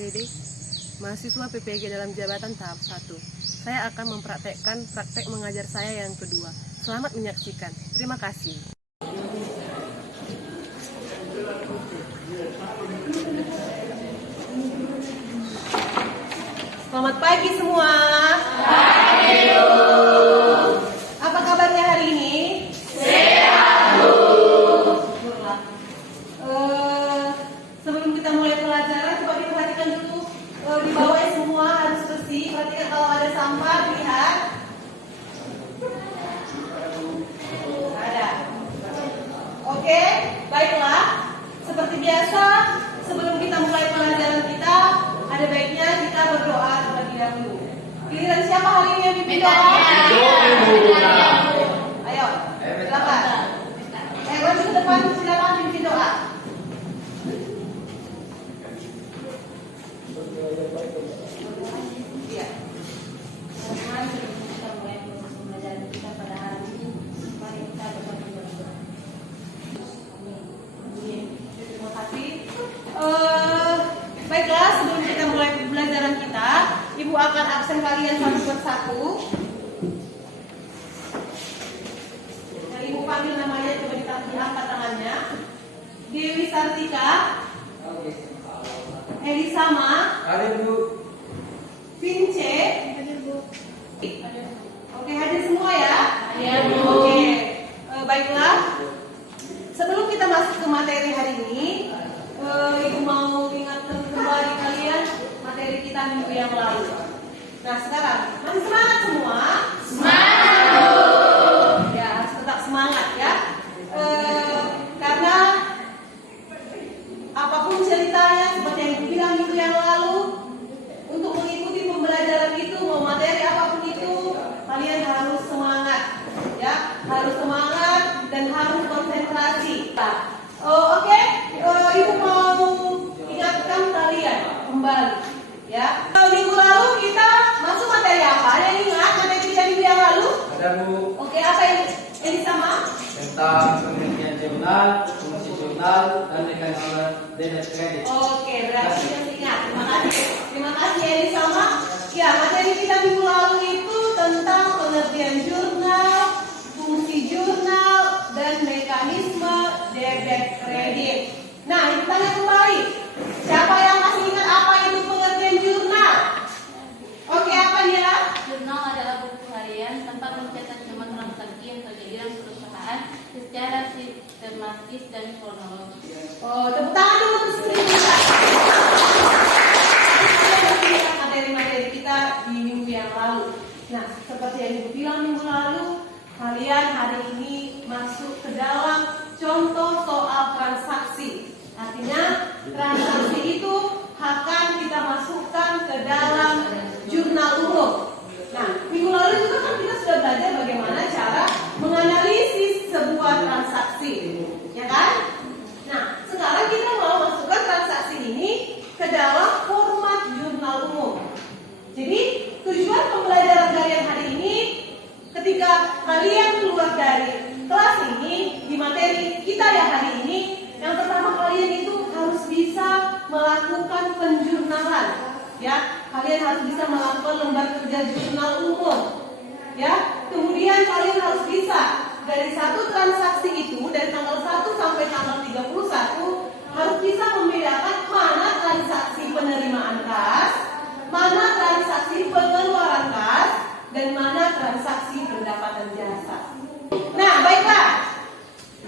Dede, mahasiswa PPG dalam jabatan tahap 1. Saya akan mempraktekkan praktek mengajar saya yang kedua. Selamat menyaksikan. Terima kasih. Selamat pagi semua. Apa kabarnya hari ini? Sehat, Bu. Sebelum kita mulai pelajaran, coba diperhatikan dulu di bawah semua harus bersih. Perhatikan kalau ada sampah, lihat. Ada. Oke, baiklah. Seperti biasa, sebelum kita mulai pelajaran kita, ada baiknya kita berdoa terlebih dahulu. Giliran siapa hari ini yang pimpin doa? Ayo, silakan. Maju ke depan, silakan pimpin doa. Iya. Tuhan, kita mulai pelajaran kita pada hari ini. Mari kita berdoa. Amin. Terima kasih. Baiklah, sebelum kita mulai pembelajaran kita, Ibu akan absen kalian satu persatu. Yang Ibu panggil namanya, coba diangkat tangannya. Dewi Sartika, Elisama, Vince. Oke, hadir semua ya? Iya, Bu. Oke, baiklah. Sebelum kita masuk ke materi hari ini, Ibu mau ingatkan kembali kalian materi kita minggu yang lalu. Nah, sekarang masih semangat semua? Semangat. Ya, harus tetap semangat ya. Karena apapun ceritanya, seperti yang Ibu bilang minggu yang lalu, untuk mengikuti pembelajaran itu, mau materi apapun itu, kalian harus semangat, ya, harus semangat dan harus konsentrasi. Oke, Ibu mau ingatkan kalian kembali, ya. Minggu lalu kita masuk materi apa? Ada yang ingat materi kita minggu yang lalu? Ada, Bu. Oke, apa yang sama? Tentang penelitian jurnal, fungsi jurnal, dan mekanisme debit kredit. Oke, berarti masih ingat. Terima kasih. Terima kasih Elisama. Ya, materi kita minggu lalu itu tentang pengertian jurnal, fungsi jurnal, dan mekanisme debit kredit. Nah, Ibu tanya kembali. Siapa yang masih ingat apa itu pengertian jurnal? Oke, apa dia? Jurnal adalah buku harian tempat mencatat semua transaksi yang terjadi dalam perusahaan secara sistematis dan kronologis. Tepuk tangan dulu untuk screen kita. Kita masih ingat materi-materi kita di minggu yang lalu. Nah, seperti yang Ibu bilang minggu lalu, kalian hari ini masuk ke dalam contoh soal transaksi. Artinya, transaksi itu akan kita masukkan ke dalam jurnal umum. Nah, minggu lalu juga kan kita sudah belajar bagaimana cara menganalisis sebuah transaksi, ya kan? Nah, sekarang kita mau masukkan transaksi ini ke dalam format jurnal umum. Jadi, tujuan pembelajaran kalian hari ini, ketika kalian keluar dari kelas ini, di materi kita ya hari ini, yang pertama kalian itu harus bisa melakukan penjurnalan, ya. Kalian harus bisa melakukan lembar kerja jurnal umum, ya. Kemudian kalian harus bisa dari satu transaksi itu dari tanggal 1 sampai tanggal 31 harus bisa membedakan mana transaksi penerimaan kas, mana transaksi pengeluaran kas, dan mana transaksi pendapatan jasa. Nah, baiklah.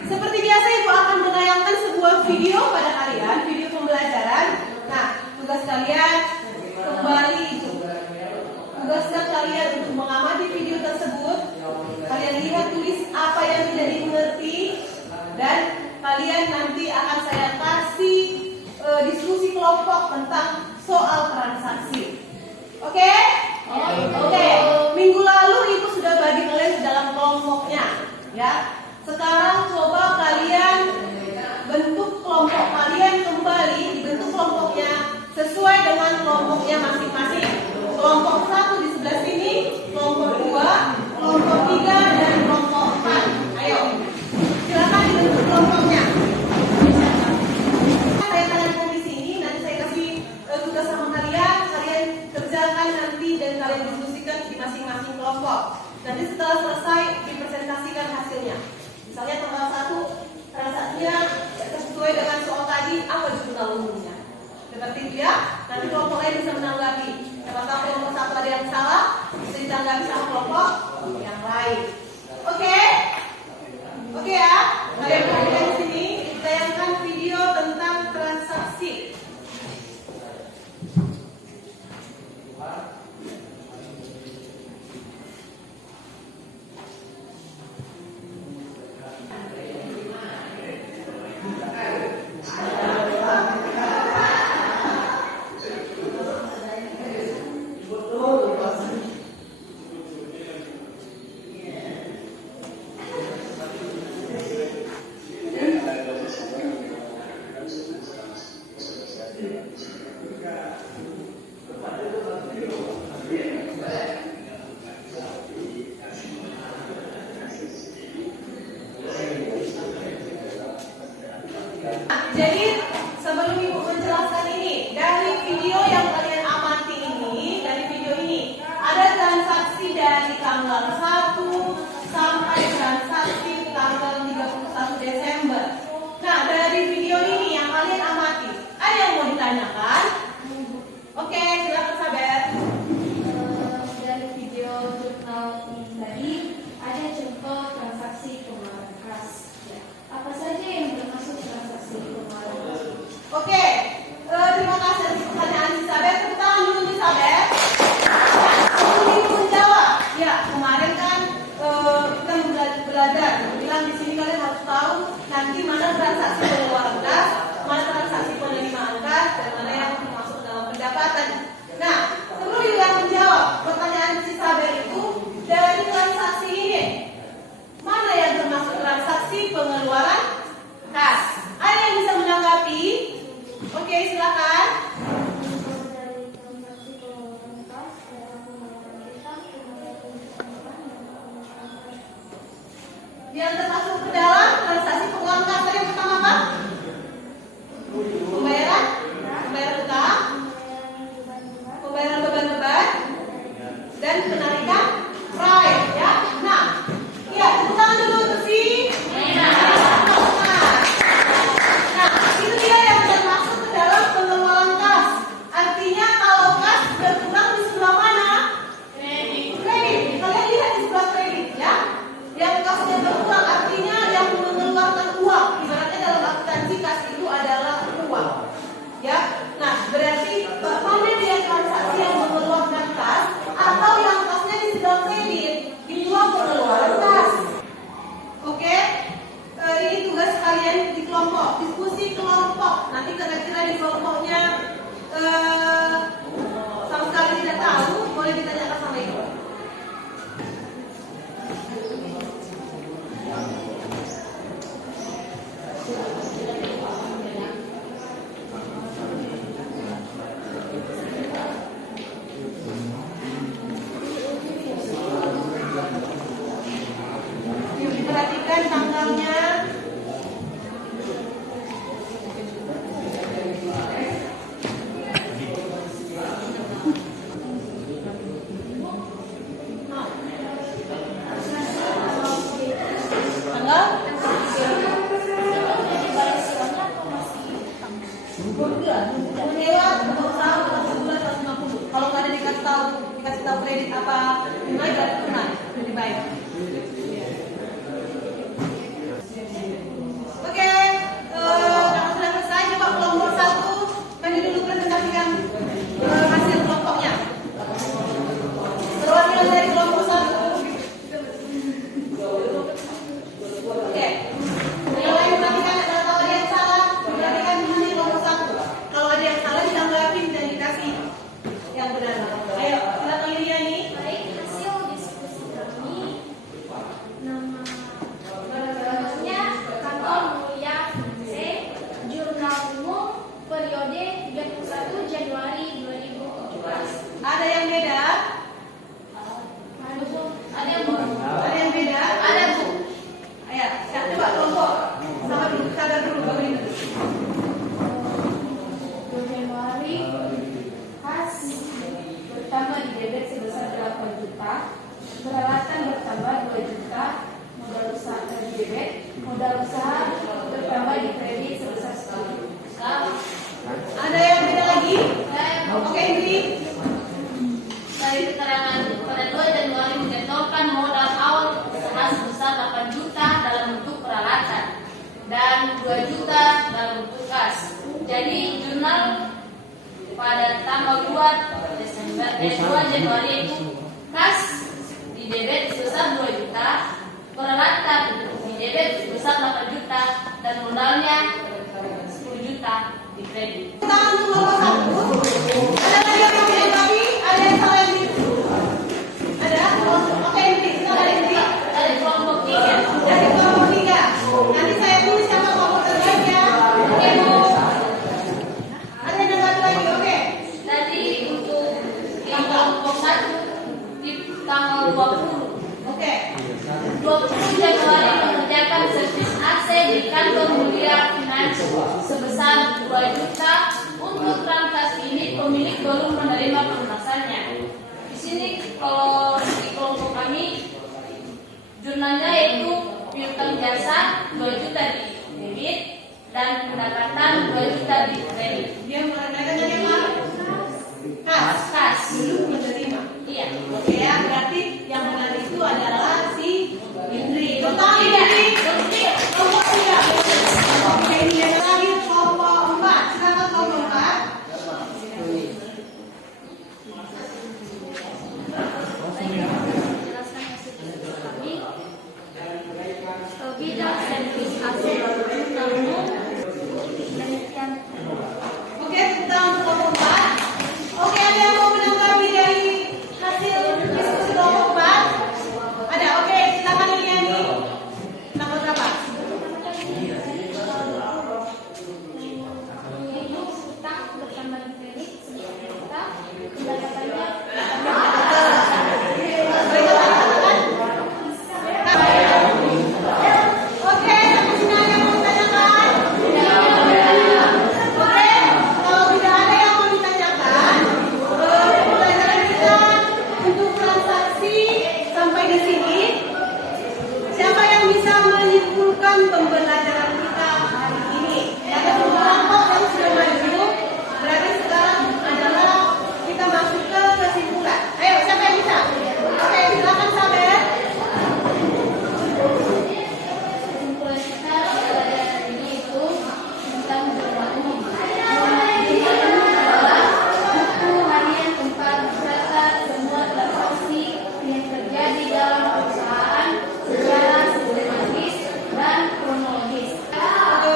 Seperti biasa Ibu akan menayangkan sebuah video pada kalian, video pembelajaran. Nah, tugas kalian kembali itu. Tugasnya kalian untuk mengamati video tersebut. Kalian lihat tulis apa yang tidak dimengerti dan kalian nanti akan saya kasih diskusi kelompok tentang soal transaksi. Oke? Oke. Minggu lalu Ibu sudah bagi kalian ke dalam kelompoknya, ya. Sekarang coba kalian bentuk kelompok kalian kembali, dibentuk kelompoknya sesuai dengan kelompoknya masing-masing. Kelompok 1 di sebelah sini, kelompok 2, kelompok 3, dan kelompok 4. Ayo, silakan dibentuk kelompoknya. Saya tanyakan di sini, nanti saya kasih tugas sama di masing-masing kelompok. Nanti setelah selesai dipresentasikan hasilnya. Misalnya tanggal 1 transaksinya sesuai dengan soal tadi, apa jumlah umumnya. Seperti itu ya. Nanti kelompok lain bisa menanggapi. Apakah kelompok satu ada yang salah, bisa ditanggapi sama kelompok yang lain. Oke? Oke ya. Kalian perhatikan di sini ditayangkan video tentang transaksi. Jadi sebelum Ibu menjelaskan ini, dari video yang kalian amati ini, dari video ini ada transaksi dari tanggal 1 sampai transaksi tanggal 31 Desember. Nah, dari video ini yang kalian amati, ada yang mau ditanyakan? Oke, silakan Saber. Dari video jurnal ini tadi ada contoh transaksi pengeluaran kas. Apa saja yang termasuk transaksi pengeluaran kas? Oke, terima kasih atas pertanyaan si Saber. Tepuk tangan dulu si Saber. Sebelum Ibu menjawab, ya kemarin kan kita belajar. Bilang di sini kalian harus tahu nanti mana transaksi pengeluaran kas, mana transaksi penerimaan kas, dan mana yang masuk dalam pendapatan. Nah, sebelum Ibu menjawab pertanyaan si Saber itu, dari transaksi ini mana yang termasuk transaksi pengeluaran kas? Ada yang bisa menanggapi? Oke, silakan. Dari transaksi pengeluaran kas, ada pengeluaran utang, pengeluaran Yang termasuk ke dalam transaksi pengeluaran kas tadi yang pertama apa? Pembayaran utang, pembayaran beban-beban, dan penarikan right ya. Nah, iya, tepuk tangan dulu untuk si. Nah, itu dia yang termasuk ke dalam pengeluaran kas. Artinya kalau kas berkurang di sebelah mana? Kredit. Kalian lihat di sebelah kredit ya. Yang kasnya berkurang artinya yang mengeluarkan uang. Ibaratnya dalam akuntansi kas itu adalah uang. Ya. Nah, berarti mana dia transaksi yang mengeluarkan kas atau yang kasnya disedot kredit di luar pengeluaran kas. Oke? Ini tugas kalian di kelompok, diskusi kelompok. Nanti kira-kira di kelompoknya sama sekali tidak tahu, boleh ditanyakan sama Ibu. Yuk diperhatikan tanggalnya. Tanggal? Lewat tahun 150. Kalau nggak ada dikasih tahu kredit apa tunai nggak tunai dibayar. Oke, kalau sudah selesai coba kelompok 1 maju dulu presentasikan hasil kelompoknya. Perwakilan dari kelompok 1. Oke. Yang lain perhatikan kalau ada yang salah, perhatikan dulu di kelompok 1. Kalau ada yang salah ditanggapi dan dikasih yang benar. Ayo, silakan Liliani. Baik, hasil diskusi kami. Namanya Kantor Mulia C, Jurnal Umum, periode 31 Januari 2017. Ada yang beda? Ada yang mau? Ada yang beda? Ada, Bu. Ayo, siap coba kelompok. Sama dulu, sadar dulu baru ini. Januari khas bertambah di 8 juta, peralatan bertambah 2 juta, modal usaha di debit, modal usaha bertambah di kredit sebesar 10 juta. Ada yang beda lagi? Oke, Indri. Dari keterangan pada 2 Januari menyetorkan modal awal usaha sebesar 8 juta dalam bentuk peralatan dan 2 juta dalam bentuk kas. Jadi jurnal pada tanggal 2 Januari itu kas di debit sebesar 2 juta, peralatan di debit sebesar 8 juta dan modalnya 10 juta di kredit. Tangan untuk nomor 1. Ada lagi yang mau dilengkapi? Ada yang salah yang itu? Ada? Oke, Indri. Kita balik Indri. Dari kelompok 3. Dari kelompok 3. Nanti saya tulis siapa kelompok terbaik ya. Oke, Bu. Ada yang nambah lagi? Oke. Tadi untuk yang kelompok 1 di tanggal 20. Oke. 20 Januari mengerjakan servis AC di kantor Mulia Finance sebesar 2 juta. Untuk transaksi ini pemilik belum menerima pelunasannya. Di sini kalau di kelompok kami jurnalnya yaitu piutang jasa 2 juta di debit dan pendapatan 2 juta di kredit. Dia menandakan yang mana? Kas. Belum menerima. Iya. Oke ya, berarti yang benar itu adalah si Indri. Betul Indri. Kelompok 3. Oke, ini yang terakhir kelompok 4. Silakan kelompok 4. Jelaskan hasil tersebut kami. Bidang servis AC kamu demikian. Oke, tentang kelompok 4. Oke, ada yang mau menanggapi dari hasil diskusi kelompok 4? Ada, oke, silakan Liliani. Tanggal berapa? Utang bertambah di kredit 10 juta, pendapatannya Oke, sampai sini ada yang mau ditanyakan? Oke, kalau tidak ada yang mau ditanyakan, pelajaran kita untuk transaksi sampai di sini. Siapa yang bisa menyimpulkan pembelajaran kita hari ini? Ada kelompok yang sudah maju, berarti sekarang adalah kita masuk ke kesimpulan. Ayo, siapa yang bisa? Oke, silakan Saber. kesimpulan kita pelajaran ini itu tentang jurnal umum. Jurnal umum adalah buku harian tempat tercatat semua transaksi yang terjadi dalam perusahaan secara sistematis dan kronologis.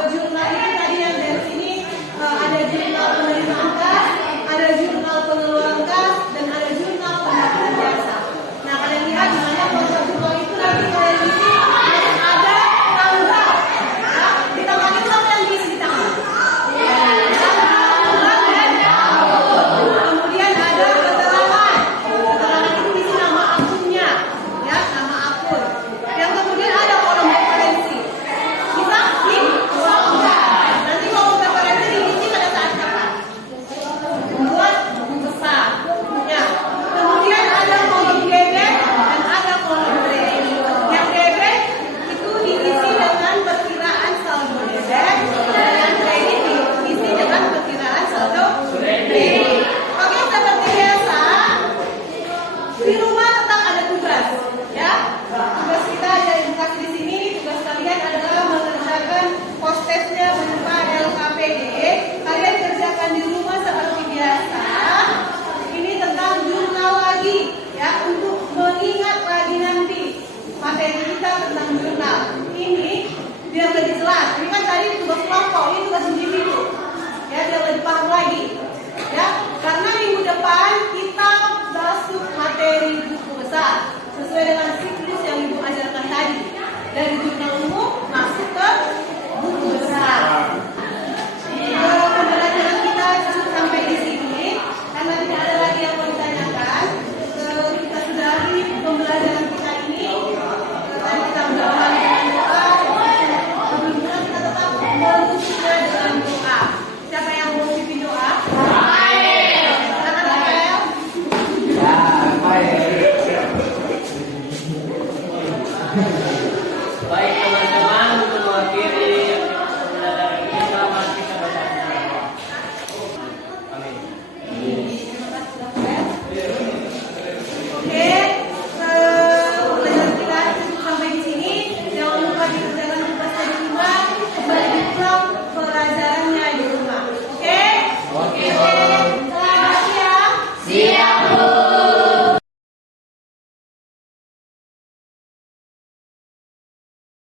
Jurnal itu tadi yang dari sini ada jurnal penerimaan kas, ada jurnal pengeluaran kas, dan ada jurnal pendapatan jasa. Nah, kalian lihat di mana foto jurnal itu nanti kalian isi ada tanggal. Ya, di tanggal itu apa yang diisi di tanggal? Tanggal dan tahun. Kemudian ada keterangan. Keterangan itu diisi nama akunnya, ya, nama akun. Yang kemudian ada kolom referensi. Bisa? Nanti kalau referensi diisi pada saat kapan? Membuat buku besar. Ya. Kemudian ada kolom debit dan ada kolom kredit. Yang debit itu diisi dengan perkiraan saldo debit dan yang kredit diisi dengan perkiraan saldo kredit. Oke, seperti biasa di rumah tetap ada tugas, ya. Tugas kita yang dikasih di sini, tugas kalian adalah mengerjakan post-testnya berupa LKPD. Kalian kerjakan di rumah seperti biasa. Ini tentang jurnal lagi, ya, untuk mengingat lagi nanti materi kita tentang jurnal. Ini biar lebih jelas. Ini kan tadi tugas kelompok, ini tugas individu. Ya, biar lebih paham lagi. Ya, karena minggu depan